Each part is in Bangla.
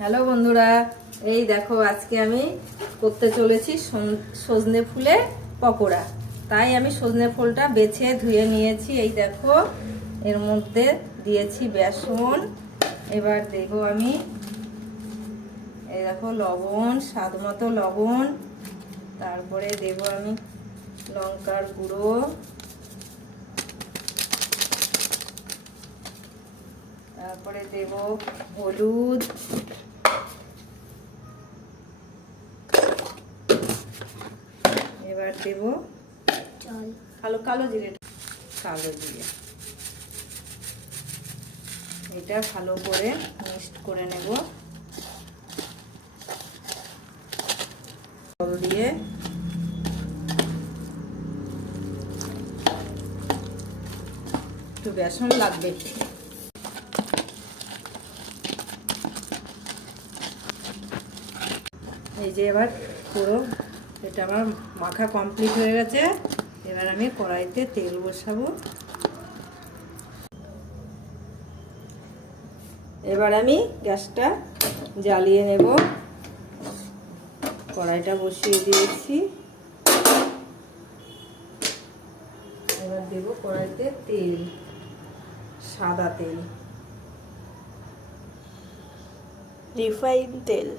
হ্যালো বন্ধুরা, এই দেখো আজকে আমি করতে চলেছি সজনে ফুলের পকোড়া। তাই আমি সজনে ফুলটা বেছে ধুয়ে নিয়েছি। এই দেখো এর মধ্যে দিয়েছি বেসন। এবার দেব আমি এই দেখো লবণ, স্বাদ মতো লবণ। তারপরে দেব আমি লঙ্কার গুঁড়ো, তারপরে দেব হলুদ, এবার দেব কালো জিরে, এটা ভালো করে মিক্সড করে নেব। জল দিয়ে একটু বেসন লাগবে। এই যে এবার পুরো এটা আমার মাখা কমপ্লিট হয়ে গেছে। এবার আমি কড়াইতে তেল বসাবো। এবার আমি গ্যাসটা জ্বালিয়ে নেব। কড়াইটা বসিয়ে দিয়েছি। এবার দেব কড়াইতে তেল, সাদা তেল, রিফাইন তেল।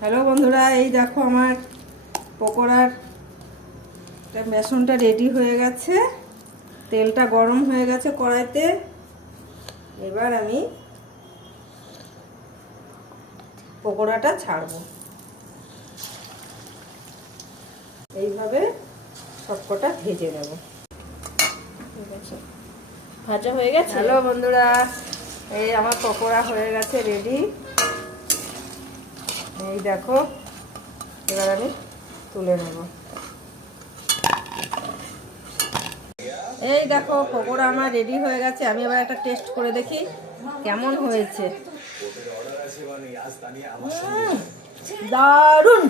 হ্যালো বন্ধুরা, এই দেখো আমার পকোড়ার বেসনটা রেডি হয়ে গেছে। তেলটা গরম হয়ে গেছে কড়াইতে। এবার আমি পকোড়াটা ছাড়বো। এইভাবে সবকটা ভেজে নেব। ভাজা হয়ে গেছে। হ্যালো বন্ধুরা, এই আমার পকোড়া হয়ে গেছে রেডি। এই দেখো এবার আমি তুলে নেব। এই দেখো পকোড়া আমার রেডি হয়ে গেছে। আমি এবার একটা টেস্ট করে দেখি কেমন হয়েছে। দারুণ।